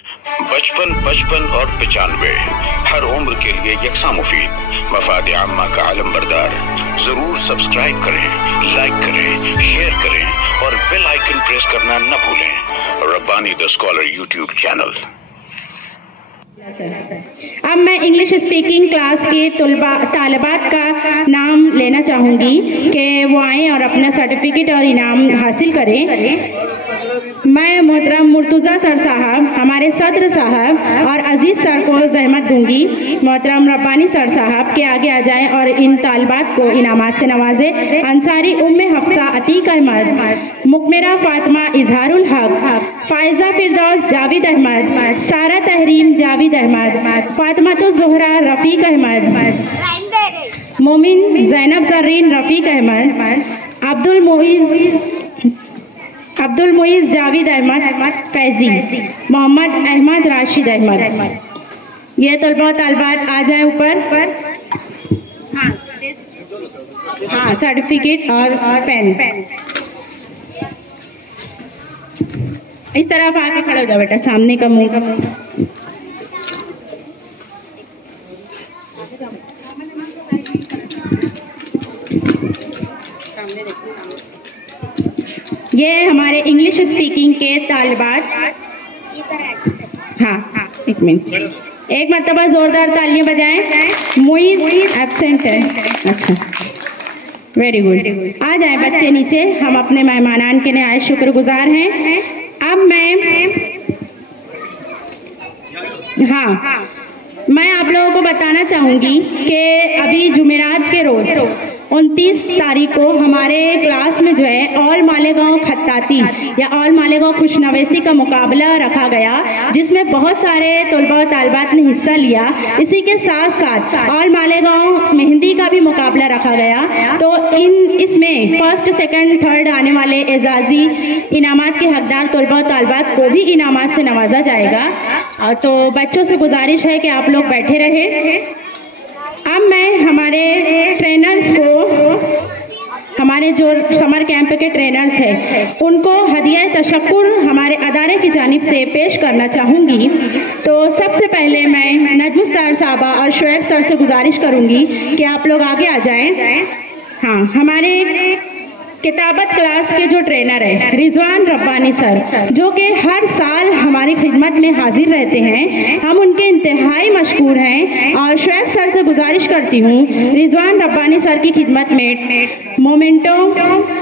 55, 55 और 95 हर उम्र के लिए यकसा मुफीद, मफाद आम्मा का आलम बरदार। जरूर सब्सक्राइब करें, लाइक करें, शेयर करें और बेल आइकन प्रेस करना न भूलें। Rabbani the scholar YouTube channel. अब मैं इंग्लिश स्पीकिंग क्लास के तालिबात का नाम लेना चाहूँगी कि वो आएँ और अपना सर्टिफिकेट और इनाम हासिल करें। मैं मोहतरम मुर्तुज़ा सर साहब, हमारे सदर साहब और अजीज़ सर को ज़हमत दूंगी मोहतरम रब्बानी सर साहब के आगे आ जाएं और इन तालिबात को इनामात से नवाजे। अंसारी उम्मे हफ्सा अतीक अहमद, मुकमिरा फातिमा इजहारुल हक, फायजा फिरदौस जावेद अहमद, सारा तहरीम जावेद अहमद, फातिमा तो ज़ोहरा रफ़ीक अहमद, मोमिन ज़ैनब ज़रीन रफ़ीक अहमद, अब्दुल मोइज़ जावेद अहमद फैजी, मोहम्मद अहमद राशिद अहमद। ये तलबा तालिबात आ जाए ऊपर। हाँ, सर्टिफिकेट और पेन। इस तरफ आके खड़े हो जाओ बेटा, सामने का मुंह। ये हमारे इंग्लिश स्पीकिंग के तालिबात। हाँ, एक मिनट, एक मरतबा जोरदार तालियां बजाएं। मोइज़ एब्सेंट है। अच्छा, वेरी गुड। आ जाए बच्चे नीचे, हम अपने मेहमानान के नहायत शुक्रगुजार हैं। अब मैं आप लोगों को बताना चाहूंगी कि अभी जुमेरात के रोज 29 तारीख को हमारे क्लास में जो है ऑल मालेगांव खत्ताती या ऑल मालेगांव खुशनवेसी का मुकाबला रखा गया, जिसमें बहुत सारे तलबा तालिबात ने हिस्सा लिया। इसी के साथ साथ ऑल मालेगांव मेहंदी का भी मुकाबला रखा गया। तो इसमें फर्स्ट, सेकंड, थर्ड आने वाले एजाजी इनामात के हकदार तलबा तालिबात को भी इनामात से नवाजा जाएगा। और तो बच्चों से गुजारिश है कि आप लोग बैठे रहे। अब मैं हमारे ट्रेनर्स को, हमारे जो समर कैंप के ट्रेनर्स हैं, उनको हदिया तशक्कुर हमारे अदारे की जानिब से पेश करना चाहूँगी। तो सबसे पहले मैं नजमुस्तार साहबा और शुएब सर से गुजारिश करूँगी कि आप लोग आगे आ जाएं। हाँ, हमारे किताबत क्लास के जो ट्रेनर है रिजवान रब्बानी सर, जो कि हर साल हमारी खिदमत में हाजिर रहते हैं, हम उनके इंतहाई मशकूर हैं। और शुएब सर से गुजारिश करती हूँ रिजवान रब्बानी सर की खिदमत में मोमेंटो,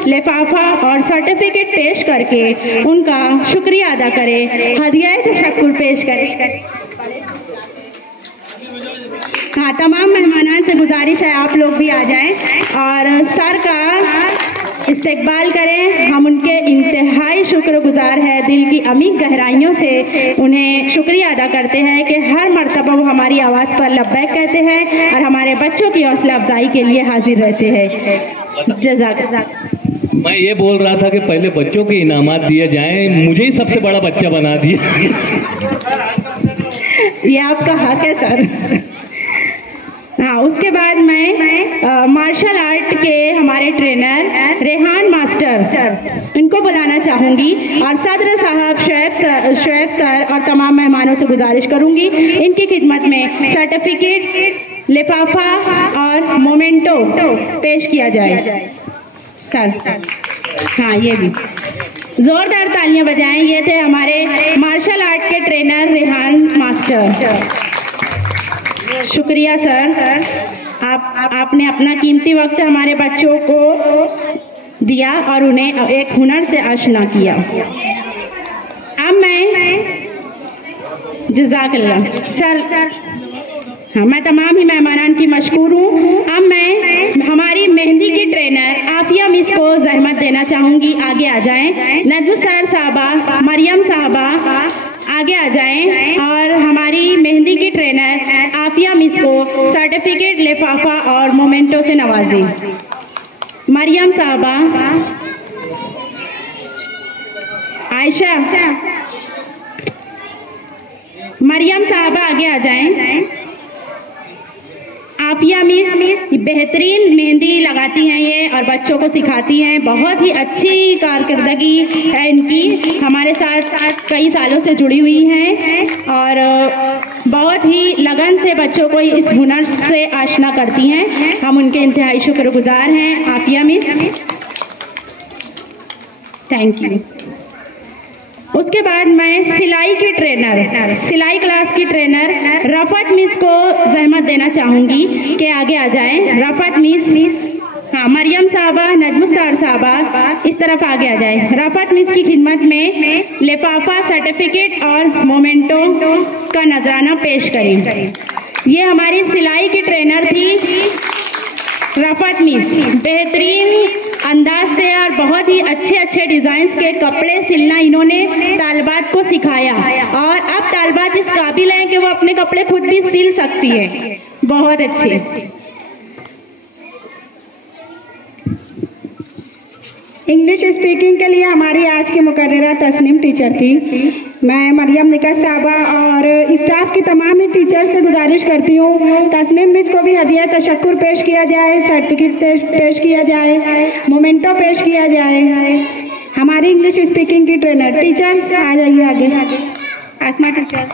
लिफाफा और सर्टिफिकेट पेश करके उनका शुक्रिया अदा करें, हदिया तशक्कुर पेश करें। हाँ, तमाम मेहमानान से गुजारिश है आप लोग भी आ जाएं और सर का इस्तकबाल करें। हम उनके इंतहाई शुक्रगुजार हैं, दिल की अमीर गहराइयों से उन्हें शुक्रिया अदा करते हैं कि हर मर्तबा वो हमारी आवाज़ पर लब्बैक कहते हैं और हमारे बच्चों की हौसला अफजाई के लिए हाजिर रहते हैं। जज़ाक। मैं ये बोल रहा था कि पहले बच्चों के इनामात दिए जाएं, मुझे ही सबसे बड़ा बच्चा बना दिया। ये आपका हक है सर। हाँ, उसके बाद मैं मार्शल आर्ट के हमारे ट्रेनर रेहान मास्टर, इनको बुलाना चाहूँगी और सदर साहब शुएब सर और तमाम मेहमानों से गुजारिश करूँगी इनकी खिदमत में सर्टिफिकेट, लिफाफा और मोमेंटो पेश किया जाए। सर, हाँ, ये भी जोरदार तालियां बजाएं। ये थे हमारे मार्शल आर्ट के ट्रेनर रेहान मास्टर। शुक्रिया सर, आपने अपना कीमती वक्त हमारे बच्चों को दिया और उन्हें एक हुनर से आशना किया। अब मैं जज़ाकल्लाह सर, हाँ, मैं तमाम ही मेहमानान की मशकूर हूँ। अब मैं हमारी मेहंदी की ट्रेनर आफिया मिस को जहमत देना चाहूँगी, आगे आ जाएं। नजमुस्तार साहबा, मरियम साहबा आगे आ जाएं और हमारी मेहंदी की ट्रेनर आफिया मिस को सर्टिफिकेट, लिफाफा और मोमेंटो से नवाजें। मरियम साहबा, आयशा, मरियम साहबा आगे आ जाएं। आफिया मिस बेहतरीन मेहंदी लगाती हैं ये और बच्चों को सिखाती हैं, बहुत ही अच्छी कारकर्दगी है इनकी, हमारे साथ कई सालों से जुड़ी हुई हैं। और बहुत ही लगन से बच्चों को इस हुनर से आशना करती हैं। हम उनके इंतहाई शुक्रगुजार हैं। Aafiya miss, thank you. उसके बाद मैं सिलाई की ट्रेनर, सिलाई क्लास की ट्रेनर रफत मिस को जहमत देना चाहूँगी कि आगे आ जाएं। रफत मिस, हाँ, मरियम साहबा, नजमुस्तार साहबा इस तरफ आगे आ जाए। रफत मिस की खिदमत में लिफाफा, सर्टिफिकेट और मोमेंटो का नजराना पेश करें। ये हमारी सिलाई की ट्रेनर थी रफत मिस। बेहतरीन अंदाज से और बहुत ही अच्छे अच्छे डिजाइन्स के कपड़े सिलना इन्होंने तालबात को सिखाया और अब तालबात इस काबिल हैं कि वो अपने कपड़े खुद भी सिल सकती है। बहुत अच्छे। इंग्लिश स्पीकिंग के लिए हमारी आज की मुकर्ररा तस्नीम टीचर थी। मैं मरियम निका साहबा और स्टाफ की तमाम ही टीचर से गुजारिश करती हूँ तस्नीम मिस को भी हदिया तशक्कुर पेश किया जाए, सर्टिफिकेट पेश किया जाए, मोमेंटो पेश किया जाए। हमारी इंग्लिश स्पीकिंग की ट्रेनर टीचर्स आ जाइए आगे। Asma teacher,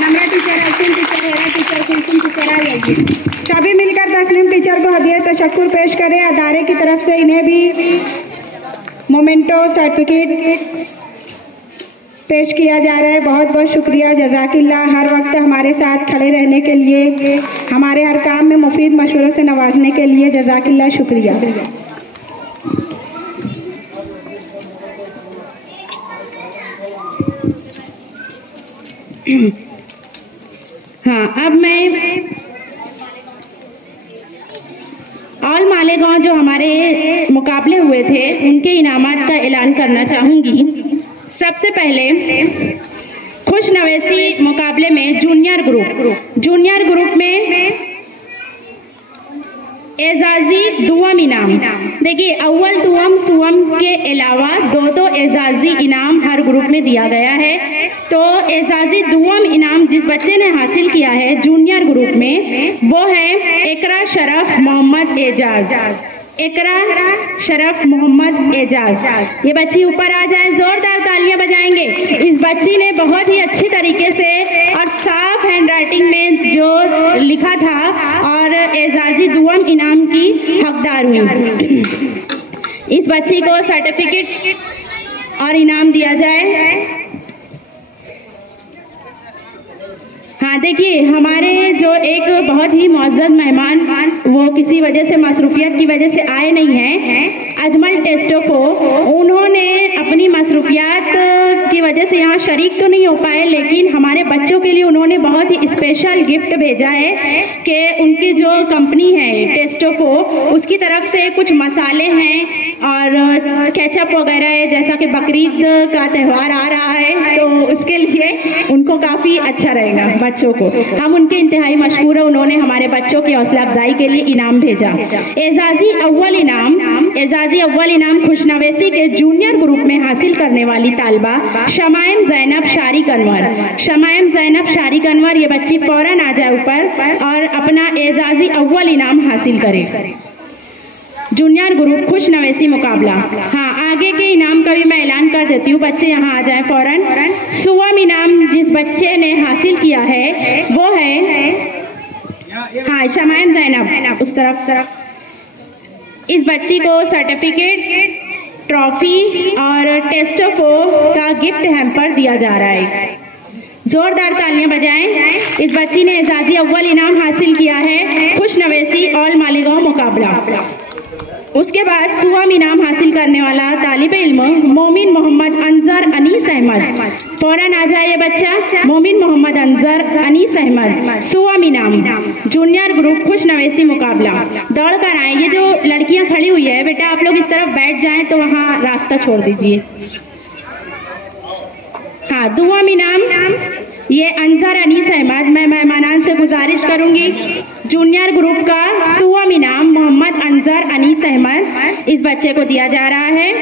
Namra teacher, Arjun teacher, Hera teacher, Kulsum teacher आ जाइए। सभी मिलकर तस्नीम टीचर को हदिया तशक्कुर पेश करें। अदारे की तरफ से इन्हें भी मोमेंटो, सर्टिफिकेट पेश किया जा रहा है। बहुत बहुत शुक्रिया, जज़ाकिल्लाह। हर वक्त हमारे साथ खड़े रहने के लिए, हमारे हर काम में मुफीद मशवरों से नवाजने के लिए जज़ाकिल्लाह, शुक्रिया। हाँ, अब मैं ऑल मालेगांव जो हमारे मुकाबले हुए थे उनके इनामात का ऐलान करना चाहूँगी। सबसे पहले खुश नवेसी मुकाबले में जूनियर ग्रुप में एजाजी दुआम इनाम। देखिए, अव्वल दुआम सुअम के अलावा दो एजाजी इनाम हर ग्रुप में दिया गया है। तो एजाजी दुआम इनाम जिस बच्चे ने हासिल किया है जूनियर ग्रुप में, वो है इकरा शरफ मोहम्मद एजाज। इकरा शरफ मोहम्मद एजाज। ये बच्ची ऊपर आ जाए, जोरदार तालियां बजाएंगे। इस बच्ची ने बहुत ही अच्छी तरीके से और साफ हैंड राइटिंग में जो लिखा था और एजाजी दुआम इनाम की हकदार हुई। इस बच्ची को सर्टिफिकेट और इनाम दिया जाए। हाँ, देखिए, हमारे जो एक बहुत ही मुअज़्ज़ज़ मेहमान वो किसी वजह से मसरूफियत की वजह से आए नहीं हैं, अजमल टेस्टोफो, उन्होंने अपनी मसरूफियत की वजह से यहाँ शरीक तो नहीं हो पाए, लेकिन हमारे बच्चों के लिए उन्होंने बहुत ही स्पेशल गिफ्ट भेजा है कि उनकी जो कंपनी है टेस्टोफो, उसकी तरफ से कुछ मसाले हैं और केचप वगैरह है। जैसा कि बकरीद का त्यौहार आ रहा है तो उसके लिए उनको काफ़ी अच्छा रहेगा बच्चों को। हम उनके इंतहाई मशहूर है, उन्होंने हमारे बच्चों की हौसला अफजाई के लिए इनाम भेजा। एजाजी अव्वल इनाम खुशनवेसी के जूनियर ग्रुप में हासिल करने वाली तालिबा शमाइम ज़ैनब शारिक अनवर। ये बच्ची फौरन आ जाए ऊपर और अपना एजाजी अव्वल इनाम हासिल करे। जूनियर ग्रुप खुशनवेसी मुकाबला। हाँ, आगे के इनाम का भी मैं ऐलान कर देती हूँ, बच्चे यहाँ आ जाएं फौरन। सुवम इनाम जिस बच्चे ने हासिल किया है वो है, हाँ, शमाइम ज़ैनब, उस तरफ। इस बच्ची को सर्टिफिकेट, ट्रॉफी और टेस्टोफो का गिफ्ट हैम्पर दिया जा रहा है। जोरदार तालियां बजाएं। इस बच्ची ने एजाजी अव्वल इनाम हासिल किया है खुशनवेसी ऑल मालेगांव मुकाबला। उसके बाद सुवम इनाम हासिल करने वाला तालिब इल्म मोमिन मोहम्मद अंजर अनीस अहमद। फौरन आ जाए ये बच्चा, मोमिन मोहम्मद अंजर अनीस अहमद, सुवम इनाम, जूनियर ग्रुप खुशनवेसी मुकाबला। दौड़ कर आए। ये जो लड़कियां खड़ी हुई है, बेटा आप लोग इस तरफ बैठ जाएं तो वहाँ रास्ता छोड़ दीजिए। हाँ, दुआम इनाम ये अंजर अनीस अहमद। मैं मेहमानान से गुजारिश करूंगी, जूनियर ग्रुप का सुवम इनाम मोहम्मद अंजर अनीस अहमद इस बच्चे को दिया जा रहा है।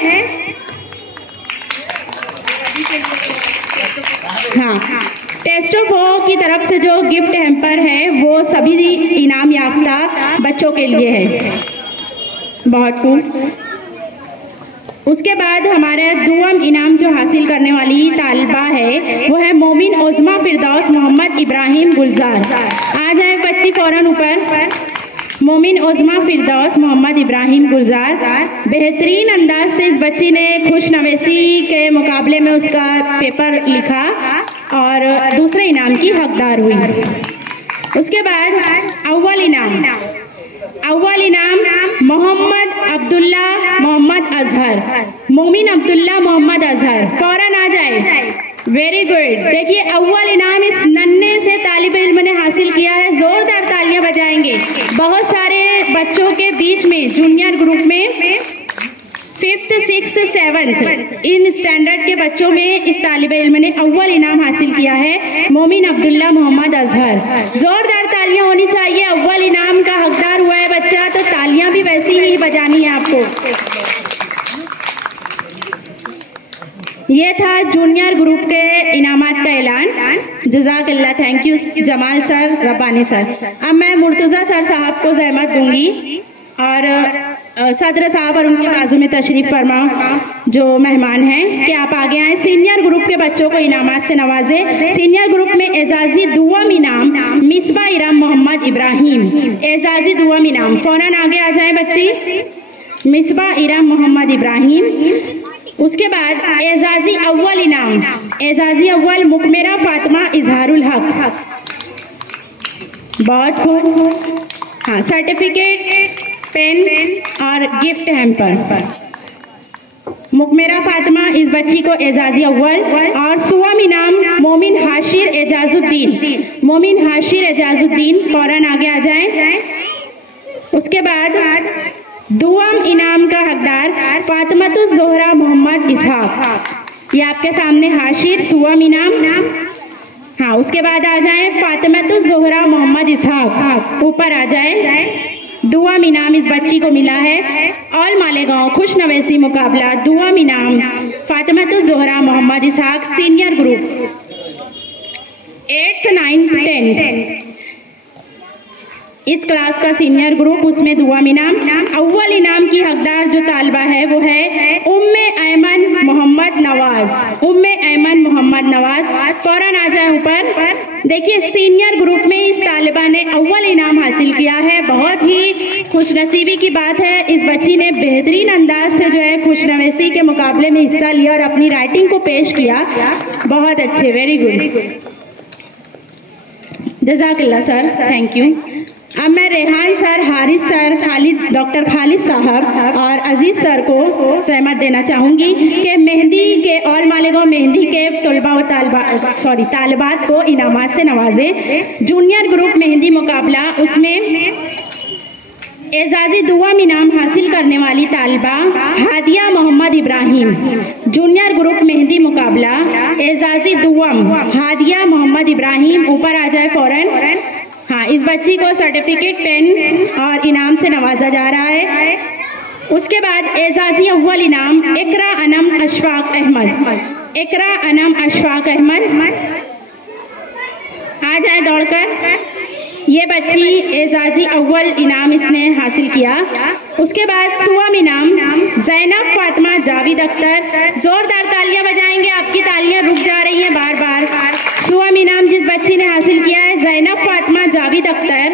हाँ, टेस्टोफो की तरफ से जो गिफ्ट हैम्पर है वो सभी इनाम याफ्ता बच्चों के लिए है। बहुत खूब। उसके बाद हमारा दुआम इनाम जो हासिल करने वाली तालिबा है वो है मोमिन ओज़मा फिरदौस मोहम्मद इब्राहिम गुलजार। आ जाए बच्ची फौरन ऊपर। मोमिन ओज़मा फिरदौस मोहम्मद इब्राहिम गुलजार। बेहतरीन अंदाज से इस बच्ची ने खुशनवेसी के मुकाबले में उसका पेपर लिखा और दूसरे इनाम की हकदार हुई। उसके बाद अव्वल इनाम मोहम्मद अब्दुल्ला मोहम्मद अजहर। मोमिन अब्दुल्ला मोहम्मद अजहर फौरन आ जाए। Very good. देखिए अव्वल इनाम इस नन्हे से तालिब इल्म ने हासिल किया है। जोरदार तालियां बजाएंगे। बहुत सारे बच्चों के बीच में जूनियर ग्रुप में 5th, 6th, 7th in standard के बच्चों में इस तालिब इल्म ने अव्वल इनाम हासिल किया है। मोमिन अब्दुल्ला मोहम्मद अजहर। जोरदार तालियां होनी चाहिए। अव्वल इनाम का हकदार हुआ है बच्चा, तो तालियां भी वैसी ही बजानी है आपको। ये था जूनियर ग्रुप के इनामात का ऐलान। जज़ाकल्लाह। Thank you Jamal sir, Rabbani sir. अब मैं मुर्तज़ा सर साहब को ज़हमत दूंगी और सदर साहब और उनके बाजू में तशरीफ फरमा जो मेहमान हैं कि आप आगे आए। सीनियर ग्रुप के बच्चों को इनामात से नवाजे। सीनियर ग्रुप में एजाजी दुआम इनाम मिसबा इराम मोहम्मद इब्राहिम। एजाजी दुआम इनाम फौरन आगे आ जाए बच्ची। मिसबा इराम मोहम्मद इब्राहिम। उसके बाद एजाजी अव्वल इनाम एजाजी अव्वल मुकमेरा फातिमा इजहारुल हक। बहुत खूब। हाँ, सर्टिफिकेट, पेन और गिफ्ट हैम्पर। मुकमेरा फातिमा इस बच्ची को एजाजी अव्वल। और सुवम इनाम मोमिन हाशिर एजाजुद्दीन। मोमिन हाशिर एजाजुद्दीन फौरन आगे आ जाएं। उसके बाद दुआम इनाम का हकदार फातिमातुज़ ज़ोहरा मोहम्मद इसहाक। ये आपके सामने हाशिर सुवम इनाम। हाँ, उसके बाद आ जाएं फातिमातुज़ ज़ोहरा मोहम्मद इसहाक। ऊपर आ जाएं। दुआम इनाम इस बच्ची को मिला है। ऑल मालेगांव खुशनवेसी मुकाबला दुआम इनाम Fatimatuz Zohra Mohammad Ishaq. Senior group 8th, 9th, 10th इस क्लास का सीनियर ग्रुप, उसमें दुआम इनाम। अव्वल इनाम की हकदार जो तालिबा है वो है उम्मे ऐमन मोहम्मद नवाज। उम्मे ऐमन मोहम्मद नवाज फौरन आ जाए ऊपर। देखिए सीनियर ग्रुप में इस तालिबा ने अव्वल इनाम हासिल किया है। बहुत ही खुशनसीबी की बात है। इस बच्ची ने बेहतरीन अंदाज से जो है खुशनवेसी के मुकाबले में हिस्सा लिया और अपनी राइटिंग को पेश किया। बहुत अच्छे, वेरी गुड। जज़ाकल्लाह सर, थैंक यू। अब मैं Rehan sir, Haris sir, doctor Khalid साहब और अजीज सर को सहमत देना चाहूंगी कि मेहंदी के ऑल मालेगांव मेहंदी के तलबा व तालिबात को इनामात से नवाजे। जूनियर ग्रुप मेहंदी मुकाबला, उसमें एजाजी दुआम इनाम हासिल करने वाली तालिबा हादिया मोहम्मद इब्राहिम। जूनियर ग्रुप मेहंदी मुकाबला एजाजी दुआम हादिया मोहम्मद इब्राहिम। ऊपर आ जाए फौरन। हाँ, इस बच्ची को सर्टिफिकेट, पेन और इनाम से नवाजा जा रहा है। उसके बाद एजाजी अव्वल इनाम इकरा अनम अशफाक अहमद। इकरा अनम अशफाक अहमद आ जाए दौड़कर। ये बच्ची एजाजी अव्वल इनाम इसने हासिल किया। उसके बाद सुवम इनाम ज़ैनब फातिमा जावेद अख्तर। जोरदार तालियां बजाएंगे। आपकी तालियां रुक जा रही हैं बार बार। सुवम इनाम जिस बच्ची ने हासिल किया है ज़ैनब फातिमा जावेद अख्तर।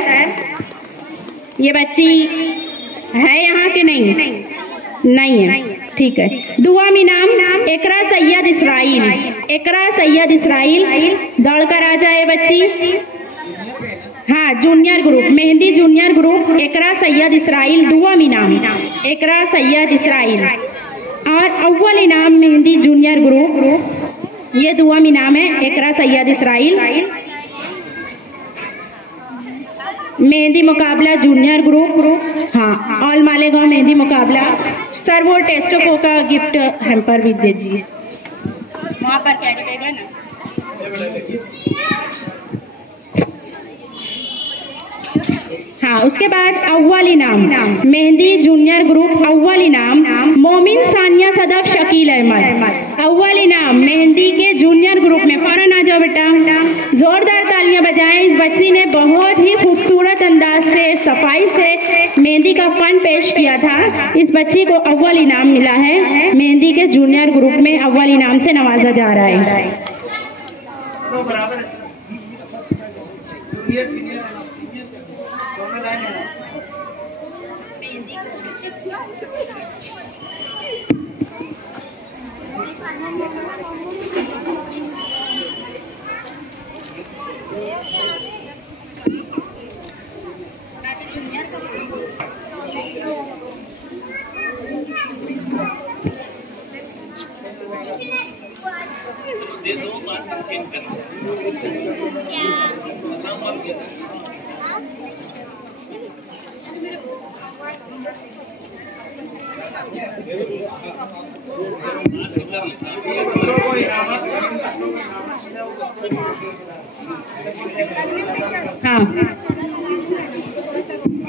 ये बच्ची है यहाँ के नहीं है, ठीक है। दुआम इनाम इकरा सैयद इसराइल। इकरा सैयद इसराइल दौड़कर आ जाए बच्ची। हाँ, जूनियर ग्रुप मेहंदी जूनियर ग्रुप इकरा सैयद इसराइल। दुआम इनाम इकरा सैयद इसराइल। और अव्वल इनाम मेहंदी जूनियर ग्रुप, ये दुआम इनाम है इकरा सैयद इसराइल। मेहंदी मुकाबला जूनियर ग्रुप। हाँ, ऑल मालेगांव मेहंदी मुकाबला। सर वो टेस्टो का गिफ्ट हैम्पर भी दीजिए वहाँ पर, क्या दिखेगा ना। हाँ, उसके बाद अव्वल इनाम मेहंदी जूनियर ग्रुप अव्वल इनाम मोमिन सानिया सदफ शकील अहमद। अव्वल इनाम मेहंदी के जूनियर ग्रुप में। फौरन आ जाओ बेटा। जोरदार तालियां बजाएं। इस बच्ची ने बहुत ही खूबसूरत अंदाज से, सफाई से मेहंदी का फन पेश किया था। इस बच्ची को अव्वल इनाम मिला है। मेहंदी के जूनियर ग्रुप में अव्वल इनाम से नवाजा जा रहा है।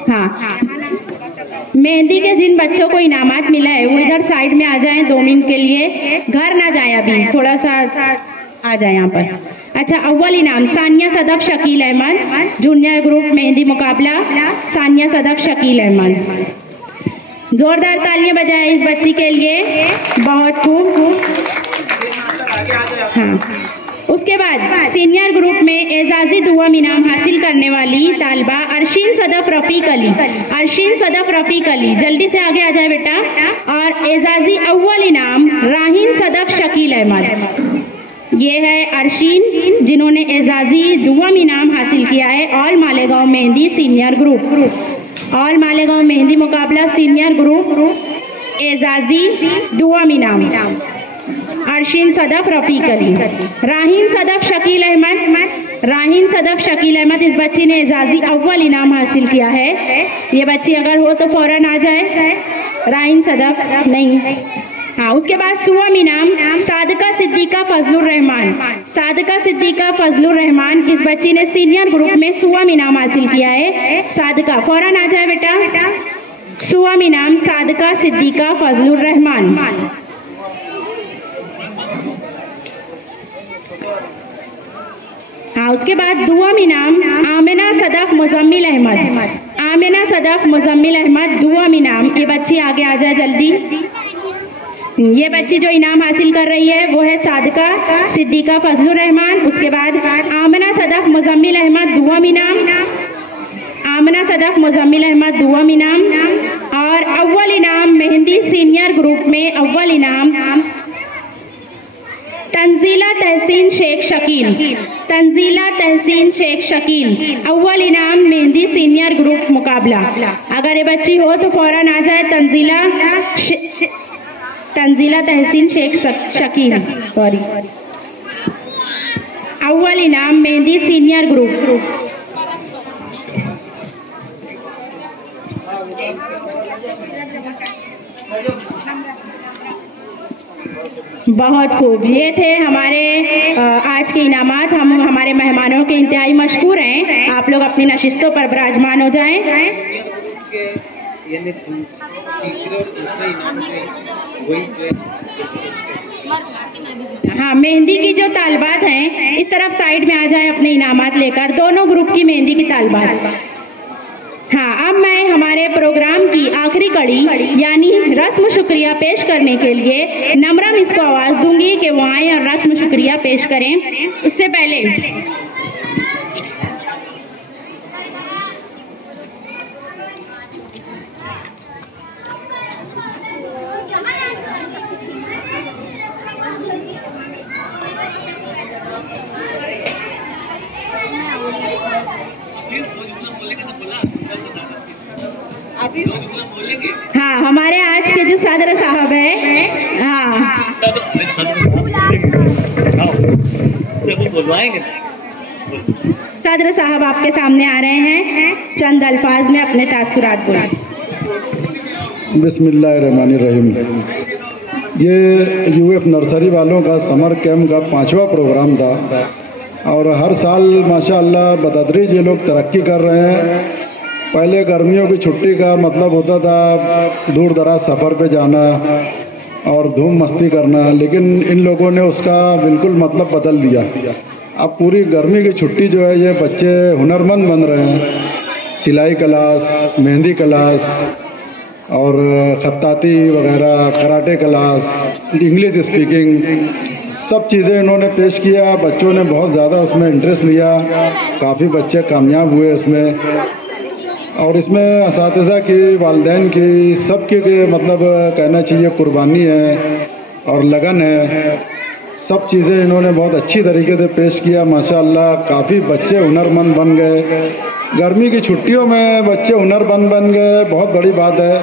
हाँ, मेहंदी के जिन बच्चों को इनामात मिला है वो इधर साइड में आ जाएं 2 मिनट के लिए, घर ना जाएं, अभी थोड़ा सा आ जाए यहाँ पर। अच्छा, अव्वल इनाम सानिया सदफ शकील अहमद, जूनियर ग्रुप मेहंदी मुकाबला, सानिया सदफ शकील अहमद। जोरदार तालियां बजाएं इस बच्ची के लिए, बहुत खूब। हाँ, उसके बाद सीनियर ग्रुप में एजाजी दुआम इनाम हासिल करने वाली तालिबा अरशीन सदफ रफीक अली, अरशीन सदफ रफीक अली, जल्दी से आगे आ जाए बेटा। और एजाजी अव्वल इनाम राहीन सदफ शकील अहमद। ये है अरशीन जिन्होंने एजाजी दुआम इनाम हासिल किया है all Malegaon mehndi senior group, all Malegaon mehndi मुकाबला सीनियर ग्रुप, एजाजी दुआम इनाम अरशीन सदफ रफीक अली। राहीन सदफ शकील अहमद, राहीन सदफ शकील अहमद, इस बच्ची ने एजाजी अव्वल इनाम हासिल किया है। ये बच्ची अगर हो तो फौरन आ जाए। राहीन सदफ नहीं। हाँ, उसके बाद सुवम इनाम सादका सिद्दीका फजलुर रहमान, सादका सिद्दीका फजलुर रहमान, इस बच्ची ने सीनियर ग्रुप में सुवम इनाम हासिल किया है। सादका फौरन आ जाए बेटा। सुवम इनाम सादका सिद्दीका फजलुर रहमान। हाँ, उसके बाद दुआम इनाम आमिना सदफ मुजम्मिल अहमद, आमिना सदफ मुजम्मिल अहमद दुआम इनाम। ये बच्ची आगे आ जाए जल्दी। ये बच्ची जो इनाम हासिल कर रही है वो है सादका सिद्दीका फजलुर रहमान। उसके बाद आमिना सदफ मुजम्मिल अहमद दुआम इनाम, आमिना सदफ मुजम्मिल अहमद दुआम इनाम। और अव्वल इनाम मेहंदी सीनियर ग्रुप में अव्वल इनाम तंजीला तहसीन शेख शकील, तंजीला तहसीन शेख शकील, अव्वल इनाम मेहंदी सीनियर ग्रुप मुकाबला। अगर ये बच्ची हो तो फौरन आ जाए। तंजीला तहसीन शेख शकील, सॉरी, अव्वल इनाम मेहंदी सीनियर ग्रुप। बहुत खूब, ये थे हमारे आज के इनामात। हम हमारे मेहमानों के इंतहाई मशकूर हैं। आप लोग अपनी नशिस्तों पर विराजमान हो जाएं। हाँ, मेहंदी की जो तालिबात हैं इस तरफ साइड में आ जाएं अपने इनामात लेकर, दोनों ग्रुप की मेहंदी की तालिबात। हाँ, अब मैं हमारे प्रोग्राम की आखिरी कड़ी यानी रस्म शुक्रिया पेश करने के लिए नम्रा मिस को आवाज दूंगी कि वो आए और रस्म शुक्रिया पेश करें। उससे पहले हाँ, हमारे आज के जो सदर साहब है, हाँ सदर साहब आपके सामने आ रहे हैं, चंद अल्फाज में अपने तासुरात बोलें। बिस्मिल्लाहिर्रहमानिर्रहीम। ये यूएफ नर्सरी वालों का समर कैंप का 5वां प्रोग्राम था और हर साल माशाअल्लाह बतदरीज ये लोग तरक्की कर रहे हैं। पहले गर्मियों की छुट्टी का मतलब होता था दूर दराज सफ़र पे जाना और धूम मस्ती करना, लेकिन इन लोगों ने उसका बिल्कुल मतलब बदल दिया। अब पूरी गर्मी की छुट्टी जो है ये बच्चे हुनरमंद बन रहे हैं। सिलाई क्लास, मेहंदी क्लास और खत्ताती वगैरह, कराटे क्लास, इंग्लिश स्पीकिंग, सब चीज़ें इन्होंने पेश किया। बच्चों ने बहुत ज़्यादा उसमें इंटरेस्ट लिया, काफ़ी बच्चे कामयाब हुए इसमें। और इसमें असातिज़ा की, वालिदैन की, सबकी मतलब कहना चाहिए कुर्बानी है और लगन है। सब चीज़ें इन्होंने बहुत अच्छी तरीके से पेश किया। माशाअल्लाह काफ़ी बच्चे हुनरमंद बन गए। गर्मी की छुट्टियों में बच्चे हुनरमंद बन गए, बहुत बड़ी बात है।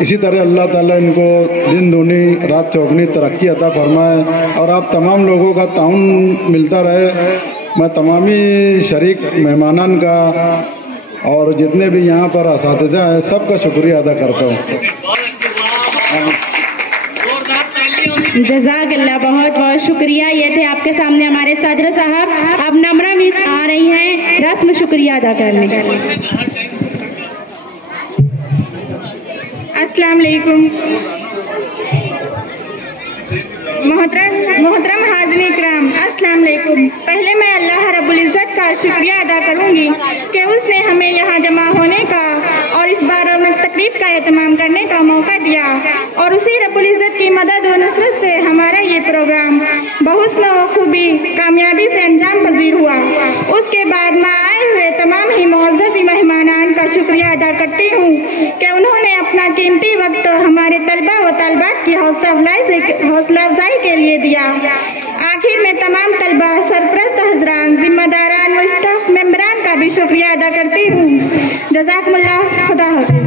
इसी तरह अल्लाह ताला इनको दिन दूनी रात चौगनी तरक्की अता फरमाए और आप तमाम लोगों का ताउन मिलता रहे। मैं तमामी शरीक मेहमानान का और जितने भी यहाँ पर असातिज़ा हैं सबका शुक्रिया अदा करता हूँ। जज़ाकल्लाह, बहुत बहुत शुक्रिया। ये थे आपके सामने हमारे सदर साहब। अब नम्रा मिस आ रही हैं रस्म शुक्रिया अदा करने। अस्सलाम वालेकुम। मोहतरम हाज़िरीन इकराम, अस्सलाम वालेकुम। पहले मैं अल्लाह रब्बुल इज़्ज़त का शुक्रिया अदा करूंगी कि उसने हमें यहाँ जमा होने का और इस बार तकरीब का एहतमाम करने का मौका दिया और उसी रब्बुल इज़्ज़त की मदद व नुसरत से हमारा ये प्रोग्राम बहुस्न व खूबी कामयाबी से अंजाम पजीर हुआ। उसके बाद मैं आए हुए तमाम ही मुअज़्ज़ज़ मेहमानान का शुक्रिया अदा करती हूँ कि उन्होंने अपना कीमती वक्त हमारे तलबा व तलबात की हौसला अफजाई के लिए दिया। आखिर में तमाम तलबा, सरप्रस्त हजरान, जिम्मेदारान व स्टाफ मेंबरान का भी शुक्रिया अदा करती हूँ। जज़ाकुमुल्लाह, खुदा हाफ़िज़।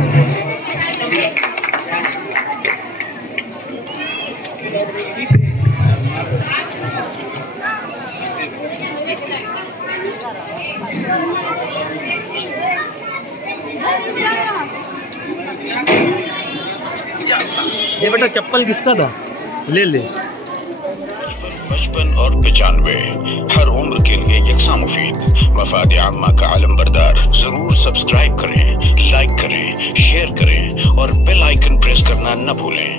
ये बेटा चप्पल किसका था? ले ले। 55 और 95 हर उम्र के लिए यकसा मुफीद। मफाद आम्मा का आलम बरदार। जरूर सब्सक्राइब करें, लाइक करें, शेयर करें और बेल आइकन प्रेस करना न भूलें।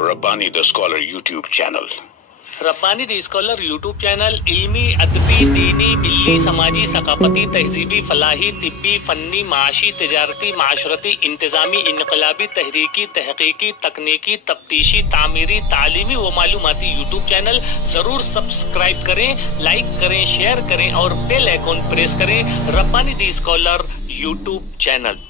Rabbani the scholar YouTube channel. Rabbani the scholar YouTube channel इल्मी, अदबी, दीनी, मिल्ली, समाजी, सकाफती, तहजीबी, फलाही, तिब्बी, फन्नी, माशी, तिजारती, माशरती, इंतजामी, इनकलाबी, तहरीकी, तहकीकी, तकनीकी, तफ्तीशी, तामीरी, तालीमी व मालूमाती यूट्यूब चैनल जरूर सब्सक्राइब करें, लाइक करें, शेयर करें और बेल आइकन प्रेस करें। Rabbani the scholar YouTube channel.